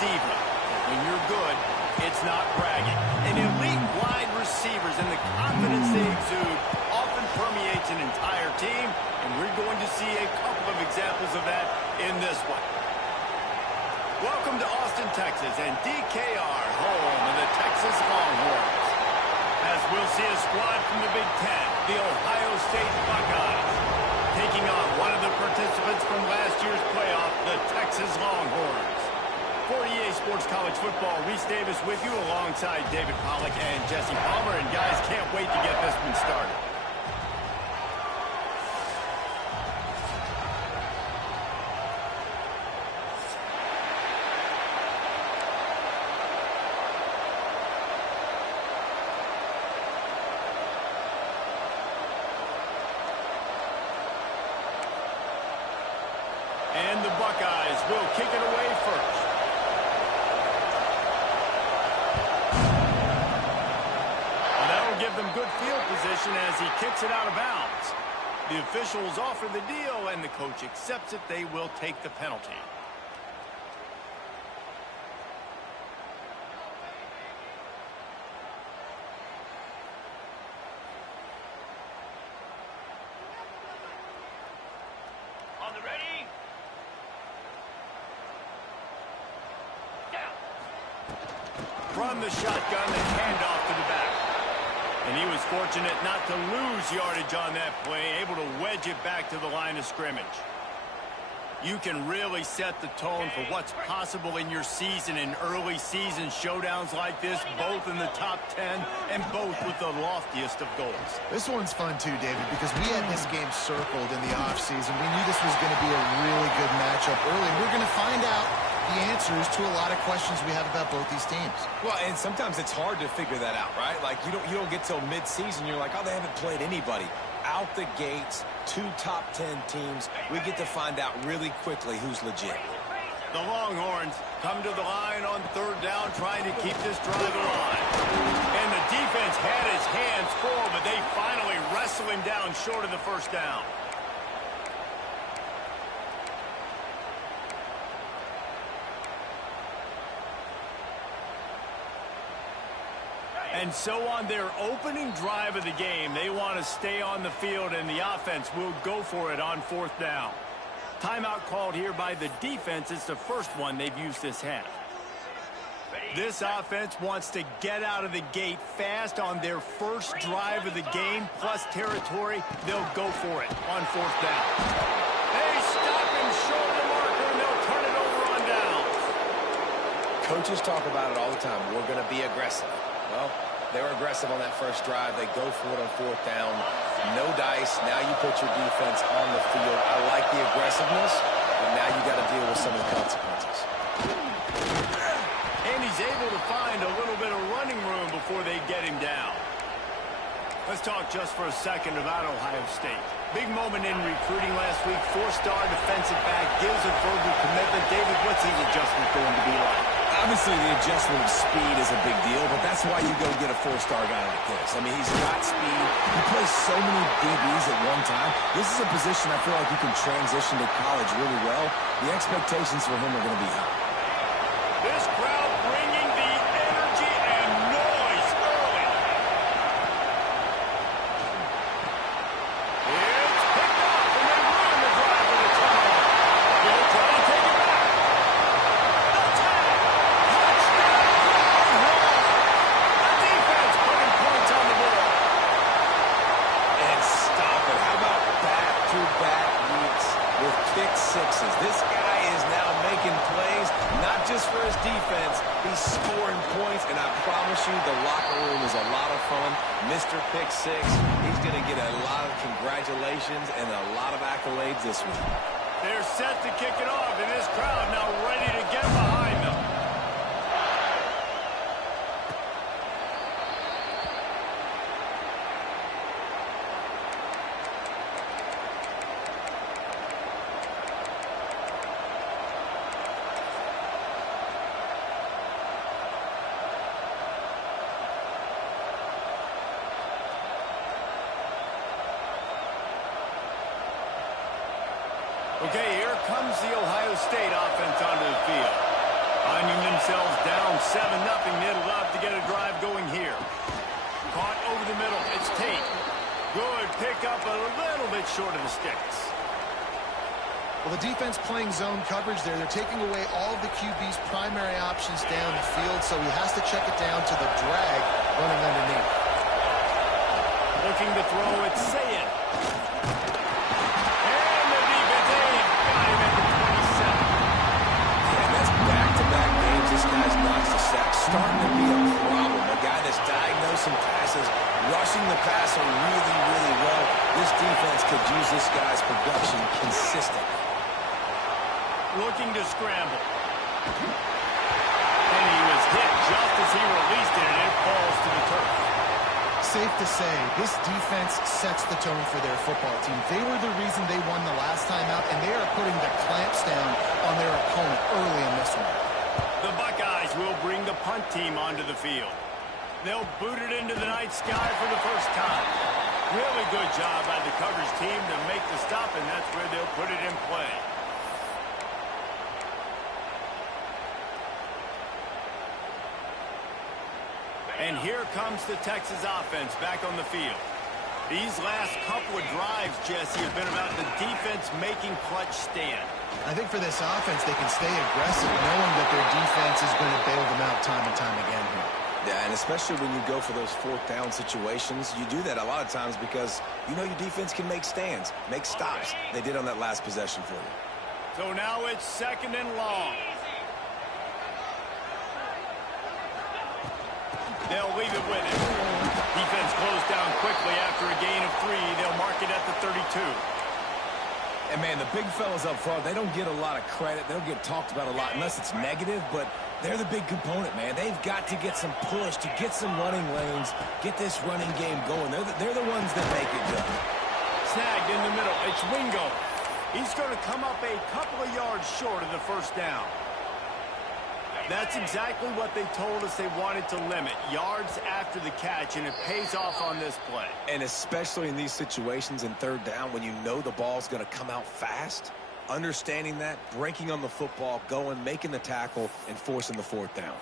diva. When you're good, it's not bragging. And elite wide receivers and the confidence they exude often permeates an entire team, and we're going to see a couple of examples of that in this one. Welcome to Austin, Texas, and DKR, home of the Texas Longhorns. As we'll see a squad from the Big Ten, the Ohio State Buckeyes, taking on one of the participants from last year's playoff, the Texas Longhorns. For EA Sports College Football, Reese Davis with you alongside David Pollack and Jesse Palmer. And guys, can't wait to get this one started. And the Buckeyes will kick it away first. And that'll give them good field position as he kicks it out of bounds. The officials offer the deal, and the coach accepts it. They will take the penalty. From the shotgun, the handoff to the back. And he was fortunate not to lose yardage on that play, able to wedge it back to the line of scrimmage. You can really set the tone for what's possible in your season in early season showdowns like this, both in the top 10 and both with the loftiest of goals. This one's fun too, David, because we had this game circled in the offseason. We knew this was going to be a really good matchup early. We're going to find out the answers to a lot of questions we have about both these teams. Well, and sometimes it's hard to figure that out, right? Like, you don't get till mid-season, you're like, oh, they haven't played anybody. Out the gates, 2 top 10 teams, we get to find out really quickly who's legit. The Longhorns come to the line on 3rd down, trying to keep this drive alive. And the defense had his hands full, but they finally wrestle him down short of the 1st down. And so on their opening drive of the game, they want to stay on the field, and the offense will go for it on 4th down. Timeout called here by the defense. It's the first one they've used this half. This offense wants to get out of the gate fast on their first drive of the game, plus territory. They'll go for it on 4th down. They stop him short of the marker, and they'll turn it over on downs. Coaches talk about it all the time. We're going to be aggressive. Well, they were aggressive on that first drive. They go for it on 4th down. No dice. Now you put your defense on the field. I like the aggressiveness, but now you got to deal with some of the consequences. And he's able to find a little bit of running room before they get him down. Let's talk just for a second about Ohio State. Big moment in recruiting last week. 4-star defensive back gives a verbal commitment. David, what's his adjustment going to be like? Obviously, the adjustment of speed is a big deal, but that's why you go get a 4-star guy like this. I mean, he's got speed. He plays so many DBs at one time. This is a position I feel like you can transition to college really well. The expectations for him are going to be high. This crowd bringing the energy and noise early. It's picked up, and they ruin the drive with a turnover. They'll try to take it back. The tag. Touchdown, Longhorns. The defense putting points on the board. And stop it. How about back-to-back weeks with pick sixes? This guy is now making plays, not just for his defense. He's scoring points, and I promise you the locker room is a lot of fun. Mr. Pick Six, he's going to get a lot of congratulations and a lot of accolades this week. They're set to kick it off, and this crowd now ready to get behind them. Okay, here comes the Ohio State offense onto the field. On finding themselves down 7-0. They'd love to get a drive going here. Caught over the middle. It's Tate. Good pickup, a little bit short of the sticks. Well, the defense playing zone coverage there. They're taking away all of the QB's primary options down the field, so he has to check it down to the drag running underneath. Looking to throw, it's Sayin. And the defense, got him at the 27. And that's back-to-back games. This guy's notched a sack. Starting to be a problem. A guy that's diagnosing passes, rushing the passer really, really well. This defense could use this guy's production consistently. Looking to scramble. And he was hit just as he released it, and it falls to the turf. Safe to say, this defense sets the tone for their football team. They were the reason they won the last time out, and they are putting the clamps down on their opponent early in this one. The Buckeyes will bring the punt team onto the field. They'll boot it into the night sky for the first time. Really good job by the coverage team to make the stop, and that's where they'll put it in play. And here comes the Texas offense back on the field. These last couple of drives, Jesse, have been about the defense making clutch stand. I think for this offense, they can stay aggressive, knowing that their defense is going to bail them out time and time again here. Yeah, and especially when you go for those fourth down situations, you do that a lot of times because you know your defense can make stands, make stops. They did on that last possession for you. So now it's 2nd and long. They'll leave it with him. Defense closed down quickly after a gain of 3. They'll mark it at the 32. And, man, the big fellas up front, they don't get a lot of credit. They don't get talked about a lot unless it's negative, but they're the big component, man. They've got to get some push, to get some running lanes, get this running game going. They're the ones that make it go. Snagged in the middle. It's Wingo. He's going to come up a couple of yards short of the first down. That's exactly what they told us they wanted to limit, yards after the catch, and it pays off on this play. And especially in these situations in 3rd down when you know the ball's going to come out fast, understanding that, breaking on the football, going, making the tackle, and forcing the 4th down.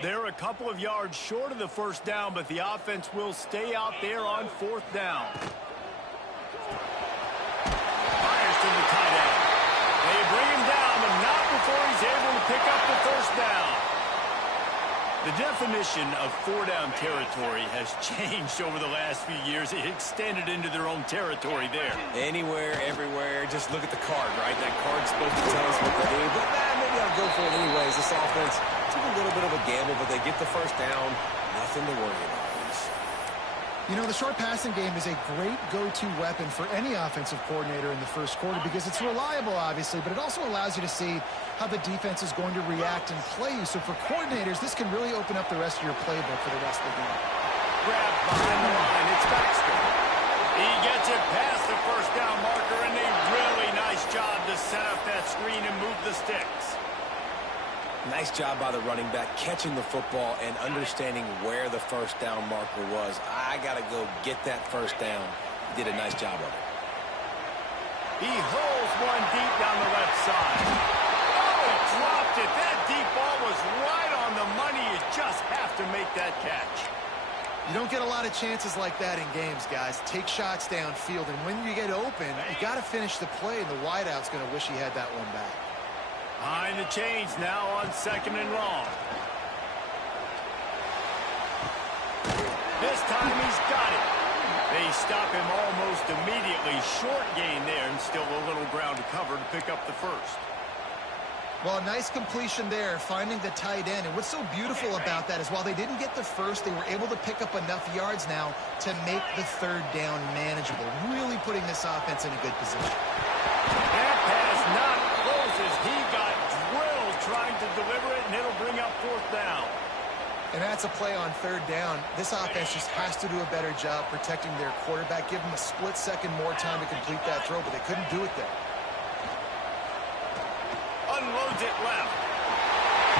They're a couple of yards short of the first down, but the offense will stay out there on 4th down. Fires to the tight end. They bring him down, but not before he's able to pick up the first down. The definition of 4-down territory has changed over the last few years. It extended into their own territory there. Anywhere, everywhere, just look at the card, right? That card's supposed to tell us what they do, but maybe I'll go for it anyways. This offense took a little bit of a gamble, but they get the first down. Nothing to worry about. You know, the short passing game is a great go-to weapon for any offensive coordinator in the first quarter because it's reliable, obviously, but it also allows you to see how the defense is going to react and play you. So for coordinators, this can really open up the rest of your playbook for the rest of the game. Grab behind the line. It's Baxter. He gets it past the first down marker, and a really nice job to set up that screen and move the sticks. Nice job by the running back, catching the football and understanding where the first down marker was. I got to go get that first down. He did a nice job of it. He holds one deep down the left side. Oh, he dropped it. That deep ball was right on the money. You just have to make that catch. You don't get a lot of chances like that in games, guys. Take shots downfield, and when you get open, you got to finish the play, and the wideout's going to wish he had that one back. Behind the chains now on 2nd and long. This time he's got it. They stop him almost immediately. Short gain there and still a little ground to cover to pick up the first. Well, nice completion there, finding the tight end. And what's so beautiful about that is while they didn't get the first, they were able to pick up enough yards now to make the 3rd down manageable. Really putting this offense in a good position. That pass not closes. He got drilled trying to deliver it, and it'll bring up 4th down. And that's a play on 3rd down. This offense just has to do a better job protecting their quarterback. Give them a split second more time to complete that throw, but they couldn't do it there. Unloads it left.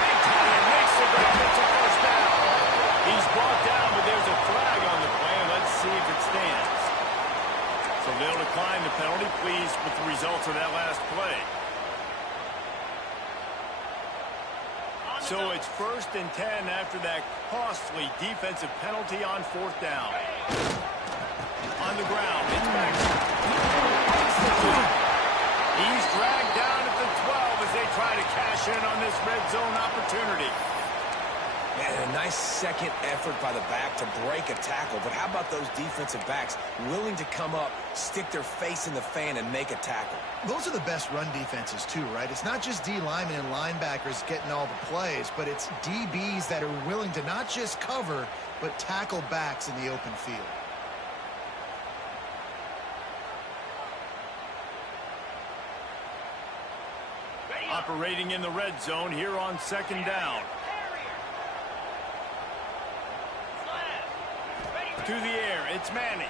Big time makes the grab. It's a first down. He's brought down, but there's a flag on the play. Let's see if it stands. penalty. Pleased with the results of that last play. So it's 1st and 10 after that costly defensive penalty on 4th down. On the ground, it's back. He's dragged down at the 12 as they try to cash in on this red zone opportunity. Man, a nice second effort by the back to break a tackle. But how about those defensive backs willing to come up, stick their face in the fan, and make a tackle? Those are the best run defenses, too, right? It's not just D linemen and linebackers getting all the plays, but it's DBs that are willing to not just cover, but tackle backs in the open field. Operating in the red zone here on 2nd down. To the air, it's Manning.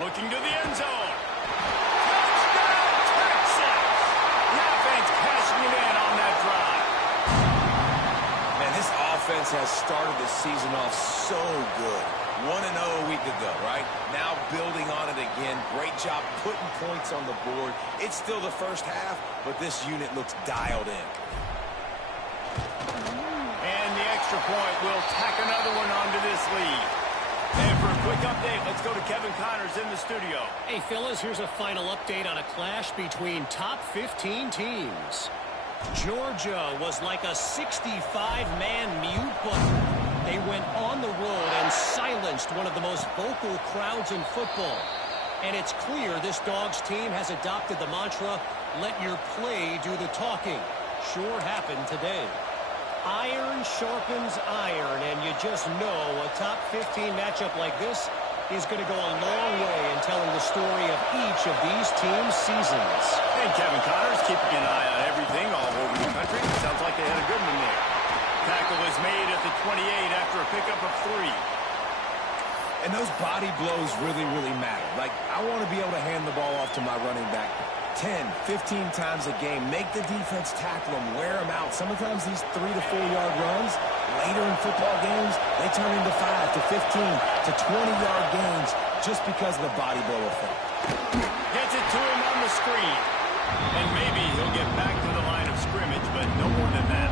Looking to the end zone. Touchdown, Texas! The offense cashing it in on that drive. Man, this offense has started the season off so good. 1-0 a week ago, right? Now building on it again. Great job putting points on the board. It's still the first half, but this unit looks dialed in. And the extra point will tack another one onto this lead. And for a quick update, let's go to Kevin Connors in the studio. Hey, fellas, here's a final update on a clash between top 15 teams. Georgia was like a 65-man mute button. They went on the road and silenced one of the most vocal crowds in football. And it's clear this Dogs team has adopted the mantra, let your play do the talking. Sure happened today. Iron sharpens iron, and you just know a top 15 matchup like this is going to go a long way in telling the story of each of these teams' seasons. And Kevin Connors keeping an eye on everything all over the country. Sounds like they had a good one there. Tackle is made at the 28 after a pickup of 3. And those body blows really, really matter. Like, I want to be able to hand the ball off to my running back 10, 15 times a game. Make the defense tackle them, wear them out. Sometimes these 3 to 4 yard runs, later in football games, they turn into 5 to 15 to 20-yard gains just because of the body blow effect. Gets it to him on the screen. And maybe he'll get back to the line of scrimmage, but no more than that.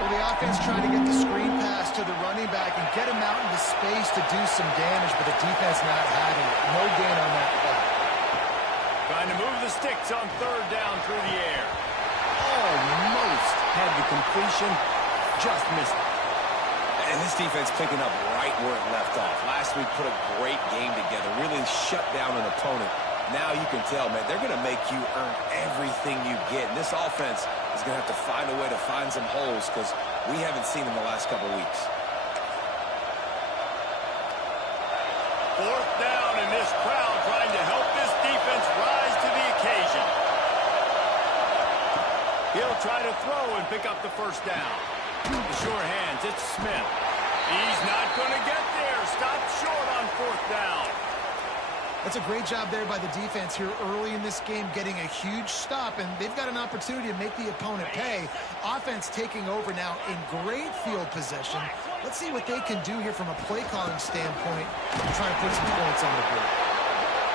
Well, the offense trying to get the screen pass to the running back and get him out into space to do some damage, but the defense not having it. No gain on that play. Trying to move the sticks on 3rd down through the air. Almost had the completion, just missed it. And this defense picking up right where it left off. Last week put a great game together, really shut down an opponent. Now you can tell, man, they're going to make you earn everything you get. And this offense is going to have to find a way to find some holes because we haven't seen them the last couple weeks. 4th down, and this crowd trying to help this defense rise to the occasion. He'll try to throw and pick up the 1st down. The sure hands, it's Smith. He's not going to get there. Stopped short on 4th down. That's a great job there by the defense here early in this game, getting a huge stop, and they've got an opportunity to make the opponent pay. Offense taking over now in great field position. Let's see what they can do here from a play-calling standpoint, trying to put some points on the board.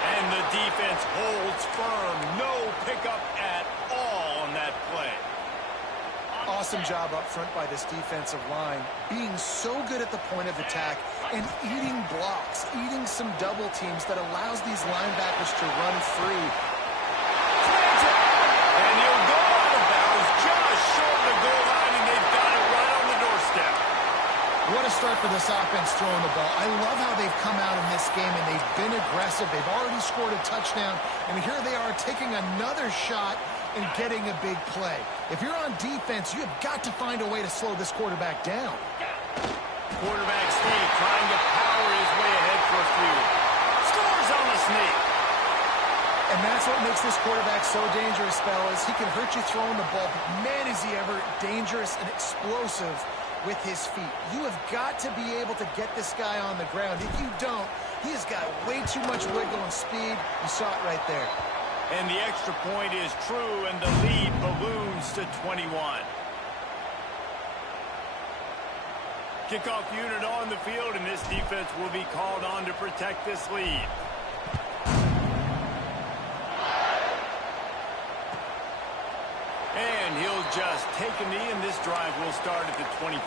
And the defense holds firm. No pickup at all on that play. Awesome job up front by this defensive line, being so good at the point of attack and eating blocks, eating some double teams that allows these linebackers to run free. And he'll go out of bounds just short of the goal line, and they've got it right on the doorstep. What a start for this offense throwing the ball. I love how they've come out in this game, and they've been aggressive. They've already scored a touchdown, and here they are taking another shot and getting a big play. If you're on defense, you have got to find a way to slow this quarterback down. Quarterback sneak trying to power his way ahead for a few. Scores on the sneak. And that's what makes this quarterback so dangerous, fellas. He can hurt you throwing the ball, but man, is he ever dangerous and explosive with his feet. You have got to be able to get this guy on the ground. If you don't, he has got way too much wiggle and speed. You saw it right there. And the extra point is true, and the lead balloons to 21. Kickoff unit on the field, and this defense will be called on to protect this lead. And he'll just take a knee, and this drive will start at the 25.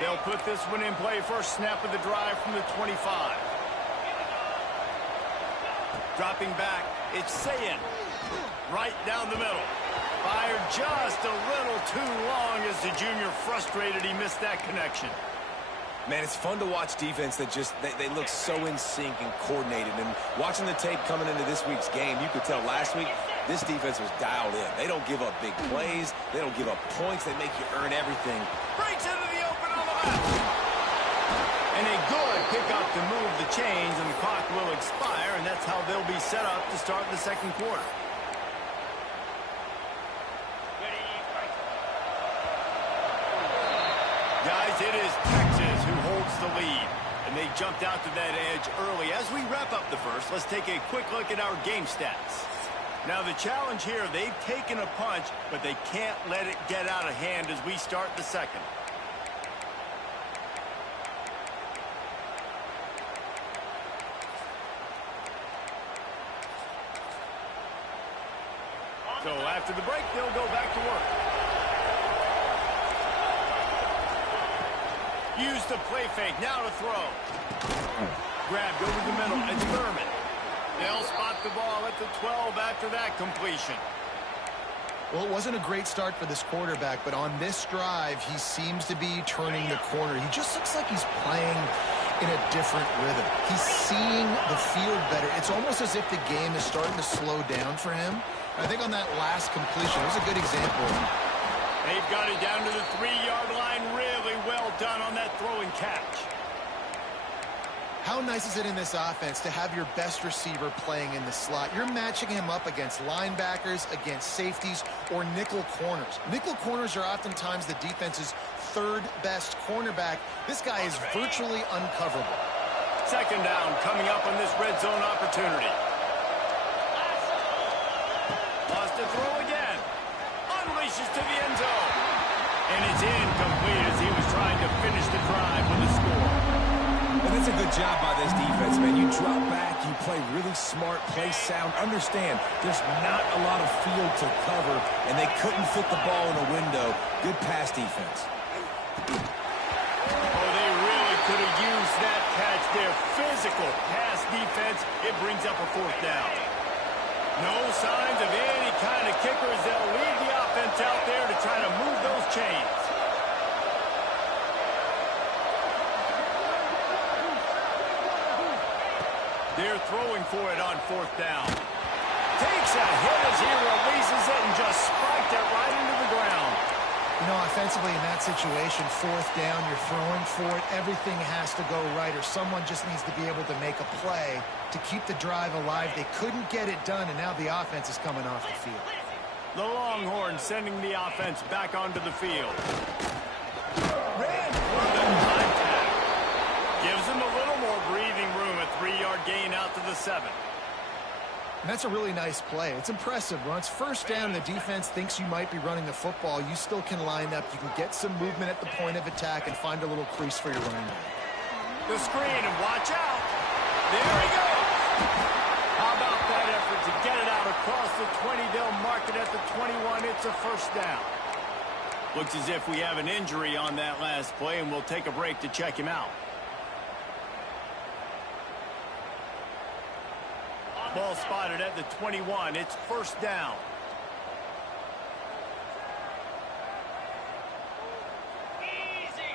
They'll put this one in play. First snap of the drive from the 25. Dropping back, it's Sayin. Right down the middle. Fired just a little too long as the junior frustrated he missed that connection. Man, it's fun to watch defense that just, they look so in sync and coordinated. And watching the tape coming into this week's game, you could tell last week this defense was dialed in. They don't give up big plays. They don't give up points. They make you earn everything. Breaks into the open on the left. And a good pickup to move the chains, and the clock will expire, and that's how they'll be set up to start the second quarter. Guys, it is Texas who holds the lead, and they jumped out to that edge early. As we wrap up the first, let's take a quick look at our game stats. Now, the challenge here, they've taken a punch, but they can't let it get out of hand as we start the second. So after the break, they'll go back to work. Use the play fake. Now to throw. Grabbed over the middle. It's Thurman. They'll spot the ball at the 12 after that completion. Well, it wasn't a great start for this quarterback, but on this drive, he seems to be turning the corner. He just looks like he's playing in a different rhythm. He's seeing the field better. It's almost as if the game is starting to slow down for him. I think on that last completion, it was a good example. They've got it down to the 3-yard line. Really well done on that throw and catch. How nice is it in this offense to have your best receiver playing in the slot? You're matching him up against linebackers, against safeties, or nickel corners. Nickel corners are oftentimes the defense's third best cornerback. This guy is virtually uncoverable. Second down coming up on this red zone opportunity. Lost a throw again. Unleashes to the end zone. And it's incomplete as he was trying to finish the drive with a score. And that's a good job by this defense, man. You drop back, you play really smart, play sound. Understand, there's not a lot of field to cover, and they couldn't fit the ball in a window. Good pass defense. Oh, they really could have used that catch there. Physical pass defense. It brings up a fourth down. No signs of any kind of kickers. They'll leave the offense out there to try to move those chains. They're throwing for it on fourth down. Takes a hit as he releases it and just spiked it right into the ground. You know, offensively in that situation, fourth down, you're throwing for it. Everything has to go right, or someone just needs to be able to make a play to keep the drive alive. They couldn't get it done, and now the offense is coming off the field. The Longhorns sending the offense back onto the field. Ran through the contact. Gives them a little more breathing room. A 3-yard gain out to the 7. And that's a really nice play. It's impressive. Once first down, the defense thinks you might be running the football. You still can line up. You can get some movement at the point of attack and find a little crease for your running back. The screen, and watch out. There he goes. How about that effort to get it out across the 20? They'll mark it at the 21. It's a first down. Looks as if we have an injury on that last play, and we'll take a break to check him out. Ball spotted at the 21. It's first down. Easy.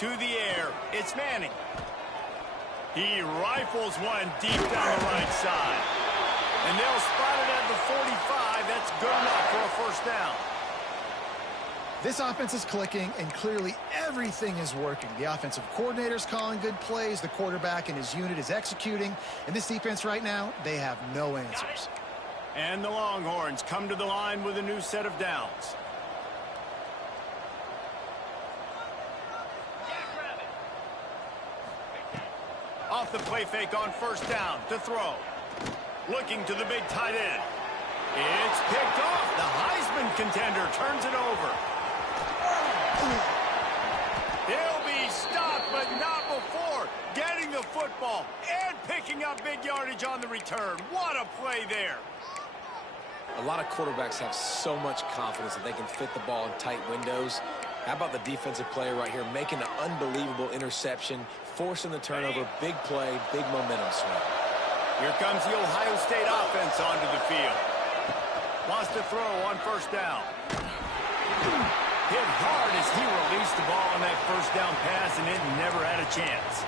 To the air. It's Manning. He rifles one deep down the right side. And they'll spot it at the 45. That's good enough for a first down. This offense is clicking, and clearly everything is working. The offensive coordinator's calling good plays. The quarterback and his unit is executing. And this defense right now, they have no answers. And the Longhorns come to the line with a new set of downs. Off the play fake on first down to throw. Looking to the big tight end. It's picked off. The Heisman contender turns it over. They'll be stopped, but football and picking up big yardage on the return. What a play there. A lot of quarterbacks have so much confidence that they can fit the ball in tight windows. How about the defensive player right here making an unbelievable interception, forcing the turnover, big play, big momentum swing. Here comes the Ohio State offense onto the field. Wants to throw on first down. Hit hard as he released the ball on that first down pass, and it never had a chance.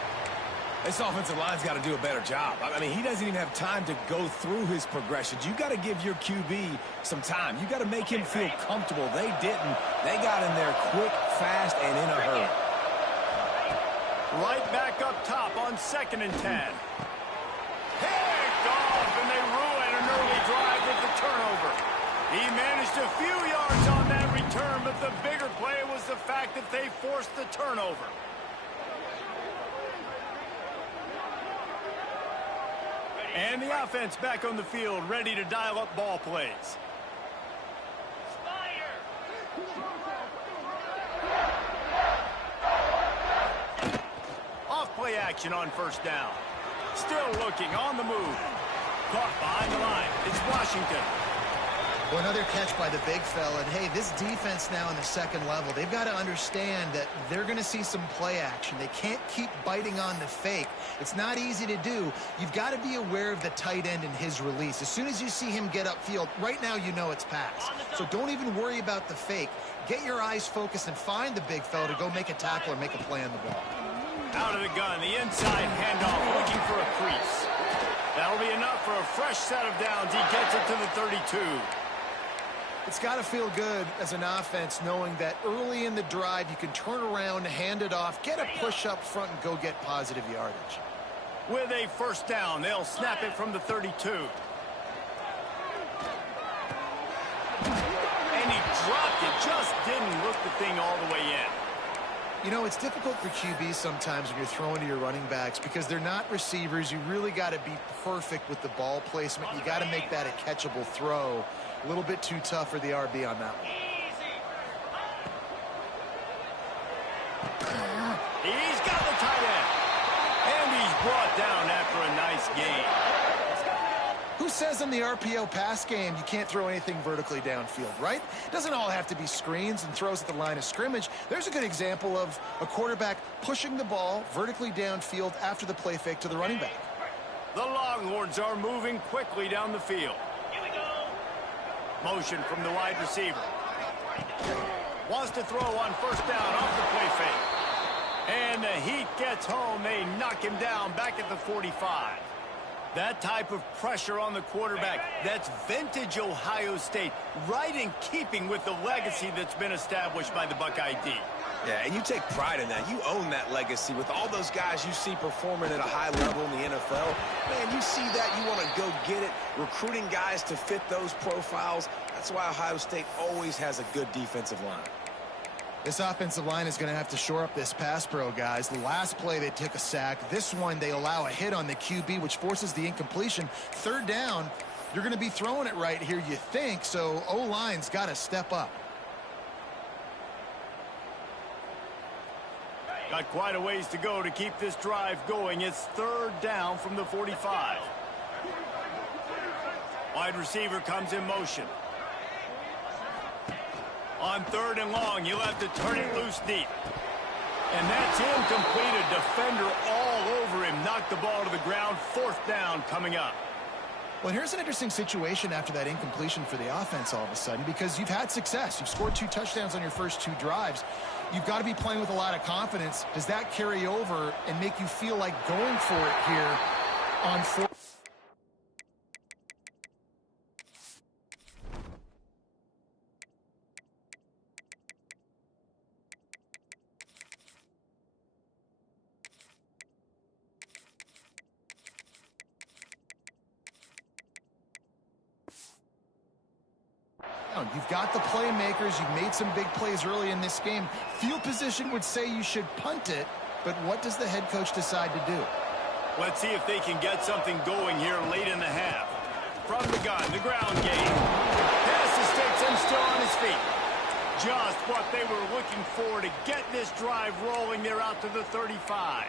This offensive line's got to do a better job. I mean, he doesn't even have time to go through his progressions. You got to give your QB some time. You got to make him feel comfortable. They didn't. They got in there quick, fast, and in a hurry. Right back up top on 2nd and 10. Picked off, and they ruin an early drive with the turnover. He managed a few yards on that return, but the bigger play was the fact that they forced the turnover. And the offense back on the field, ready to dial up ball plays. Off play action on first down. Still looking on the move. Caught behind the line. It's Washington. Well, another catch by the big fella. And, hey, this defense now in the second level, they've got to understand that they're going to see some play action. They can't keep biting on the fake. It's not easy to do. You've got to be aware of the tight end and his release. As soon as you see him get upfield, right now you know it's pass. So don't even worry about the fake. Get your eyes focused and find the big fella to go make a tackle or make a play on the ball. Out of the gun, the inside handoff, looking for a crease. That'll be enough for a fresh set of downs. He gets it to the 32. It's got to feel good as an offense knowing that early in the drive you can turn around, hand it off, get a push up front, and go get positive yardage. With a first down, they'll snap it from the 32. And he dropped it, just didn't look the thing all the way in. You know, it's difficult for QBs sometimes when you're throwing to your running backs because they're not receivers. You really got to be perfect with the ball placement. You got to make that a catchable throw. A little bit too tough for the RB on that one. He's got the tight end. And he's brought down after a nice gain. Who says in the RPO pass game you can't throw anything vertically downfield, right? It doesn't all have to be screens and throws at the line of scrimmage. There's a good example of a quarterback pushing the ball vertically downfield after the play fake to the running back. The Longhorns are moving quickly down the field. Motion from the wide receiver. Wants to throw on first down off the play fake. And the heat gets home. They knock him down back at the 45. That type of pressure on the quarterback, that's vintage Ohio State, right in keeping with the legacy that's been established by the Buckeye D. Yeah, and you take pride in that. You own that legacy with all those guys you see performing at a high level in the NFL. Man, you see that, you want to go get it. Recruiting guys to fit those profiles. That's why Ohio State always has a good defensive line. This offensive line is going to have to shore up this pass pro, guys. The last play, they took a sack. This one, they allow a hit on the QB, which forces the incompletion. Third down, you're going to be throwing it right here, you think, so O-line's got to step up. Got quite a ways to go to keep this drive going. It's third down from the 45. Wide receiver comes in motion. On third and long, you'll have to turn it loose deep. And that's incomplete. A defender all over him. Knocked the ball to the ground. Fourth down coming up. Well, here's an interesting situation after that incompletion for the offense all of a sudden, because you've had success. You've scored 2 touchdowns on your first 2 drives. You've got to be playing with a lot of confidence. Does that carry over and make you feel like going for it here on 4th? You've got the playmakers. You've made some big plays early in this game. Field position would say you should punt it, but what does the head coach decide to do? Let's see if they can get something going here late in the half. From the gun, the ground game. Pass takes him still on his feet. Just what they were looking for to get this drive rolling. They're out to the 35.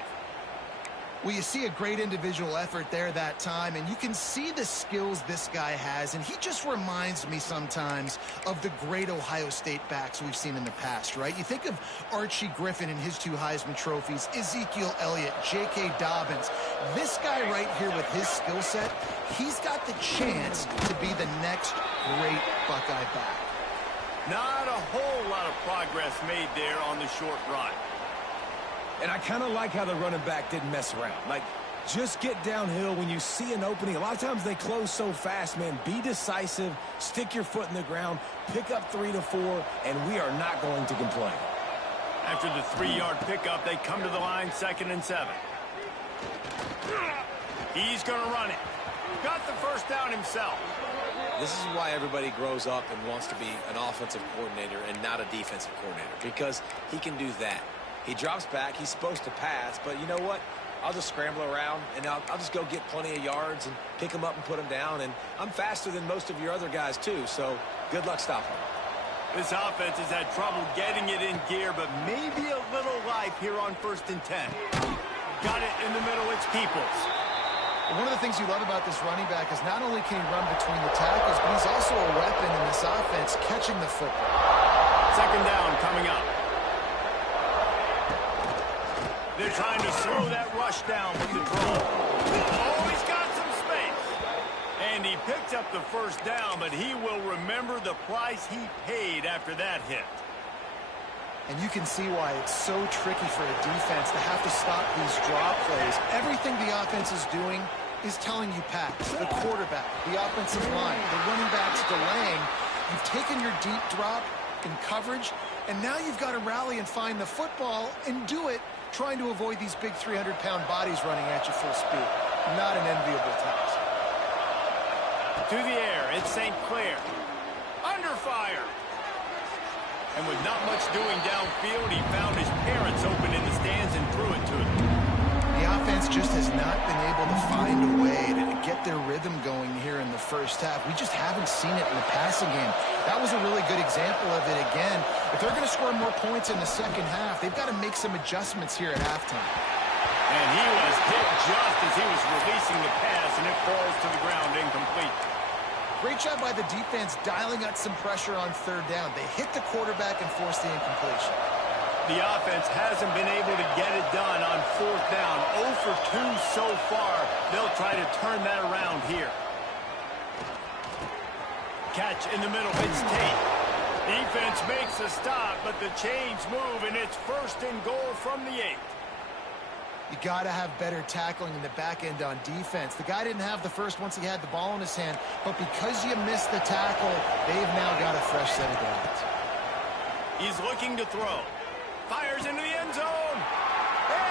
Well, you see a great individual effort there that time, and you can see the skills this guy has, and he just reminds me sometimes of the great Ohio State backs we've seen in the past, right? You think of Archie Griffin and his 2 Heisman trophies, Ezekiel Elliott, J.K. Dobbins. This guy right here with his skill set, he's got the chance to be the next great Buckeye back. Not a whole lot of progress made there on the short run. And I kind of like how the running back didn't mess around. Like, just get downhill when you see an opening. A lot of times they close so fast, man. Be decisive, stick your foot in the ground, pick up 3 to 4, and we are not going to complain. After the 3-yard pickup, they come to the line, 2nd and 7. He's going to run it. Got the first down himself. This is why everybody grows up and wants to be an offensive coordinator and not a defensive coordinator, because he can do that. He drops back. He's supposed to pass, but you know what? I'll just scramble around, and I'll just go get plenty of yards and pick them up and put them down, and I'm faster than most of your other guys, too, so good luck stopping them. This offense has had trouble getting it in gear, but maybe a little life here on 1st and 10. Got it in the middle. It's Peoples. One of the things you love about this running back is not only can he run between the tackles, but he's also a weapon in this offense, catching the football. 2nd down coming up. They're trying to slow that rush down with the draw. Oh, he's got some space. And he picked up the 1st down, but he will remember the price he paid after that hit. And you can see why it's so tricky for a defense to have to stop these draw plays. Everything the offense is doing is telling you pass. The quarterback, the offensive line, the running backs delaying. You've taken your deep drop in coverage, and now you've got to rally and find the football and do it trying to avoid these big 300-pound bodies running at you full speed. Not an enviable task. To the air, it's St. Clair. Under fire. And with not much doing downfield, he found his parents open in the stands and threw it to him. The offense just has not been able to find a way to get their rhythm going here in the 1st half. We just haven't seen it in the passing game. That was a really good example of it again. If they're going to score more points in the 2nd half, they've got to make some adjustments here at halftime. And he was hit just as he was releasing the pass, and it falls to the ground incomplete. Great job by the defense dialing up some pressure on 3rd down. They hit the quarterback and forced the incompletion. The offense hasn't been able to get it done on 4th down. 0 for 2 so far. They'll try to turn that around here. Catch in the middle. It's Tate. Defense makes a stop, but the chains move, and it's 1st and goal from the 8. You got to have better tackling in the back end on defense. The guy didn't have the first once he had the ball in his hand, but because you missed the tackle, they've now got a fresh set of downs. He's looking to throw. Fires into the end zone.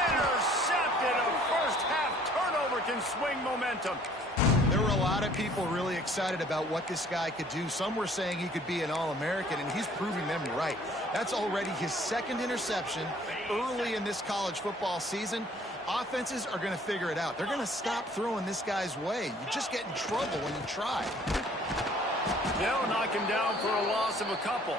Intercepted. A 1st half turnover can swing momentum. There were a lot of people really excited about what this guy could do. Some were saying he could be an All-American, and he's proving them right. That's already his 2nd interception early in this college football season. Offenses are going to figure it out. They're going to stop throwing this guy's way. You just get in trouble when you try. They'll knock him down for a loss of a couple.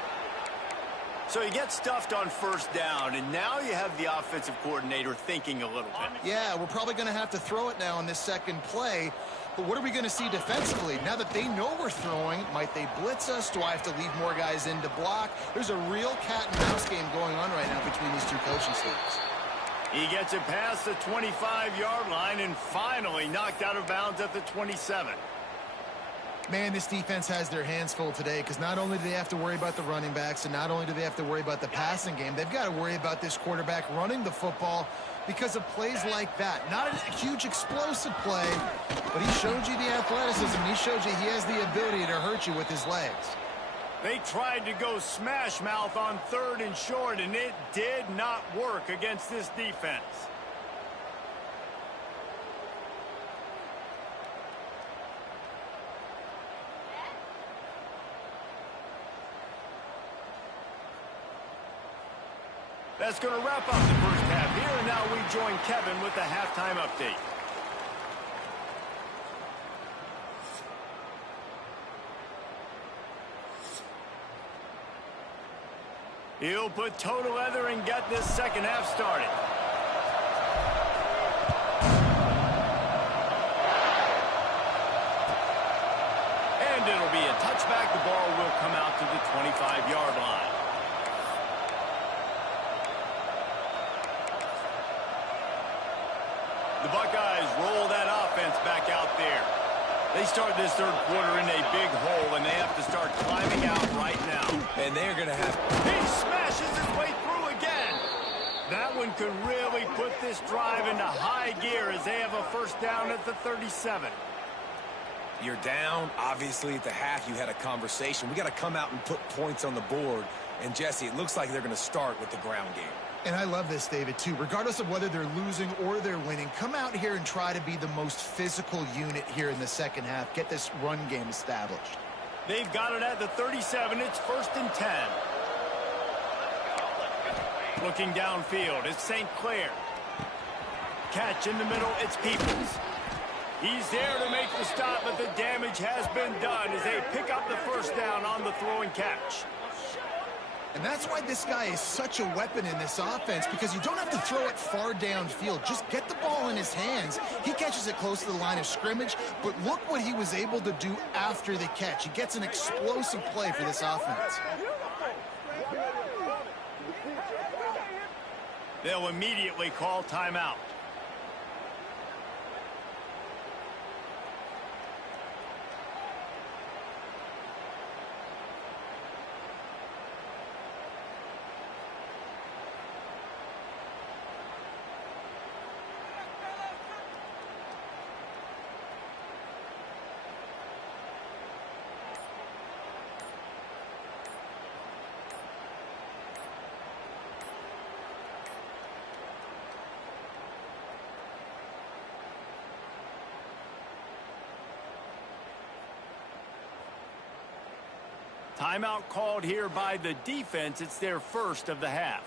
So you get stuffed on 1st down, and now you have the offensive coordinator thinking a little bit. Yeah, we're probably going to have to throw it now in this 2nd play. But what are we going to see defensively? Now that they know we're throwing, might they blitz us? Do I have to leave more guys in to block? There's a real cat-and-mouse game going on right now between these 2 coaching staffs. He gets it past the 25-yard line and finally knocked out of bounds at the 27. Man, this defense has their hands full today because not only do they have to worry about the running backs and not only do they have to worry about the passing game, they've got to worry about this quarterback running the football because of plays like that. Not a huge explosive play, but he showed you the athleticism. He showed you he has the ability to hurt you with his legs. They tried to go smash mouth on 3rd and short, and it did not work against this defense. That's going to wrap up the 1st half here, and now we join Kevin with the halftime update. He'll put toe to leather and get this 2nd half started. The Buckeyes roll that offense back out there. They start this third quarter in a big hole, and they have to start climbing out right now. And they're going to have... He smashes his way through again. That one could really put this drive into high gear as they have a first down at the 37. You're down. Obviously, at the half, you had a conversation. We got to come out and put points on the board. And, Jesse, it looks like they're going to start with the ground game. And I love this, David, too. Regardless of whether they're losing or they're winning, come out here and try to be the most physical unit here in the second half. Get this run game established. They've got it at the 37. It's 1st and 10. Looking downfield, it's St. Clair. Catch in the middle, it's Peoples. He's there to make the stop, but the damage has been done as they pick up the first down on the throw and catch. And that's why this guy is such a weapon in this offense, because you don't have to throw it far downfield. Just get the ball in his hands. He catches it close to the line of scrimmage, but look what he was able to do after the catch. He gets an explosive play for this offense. They'll immediately call timeout. Timeout called here by the defense. It's their first of the half.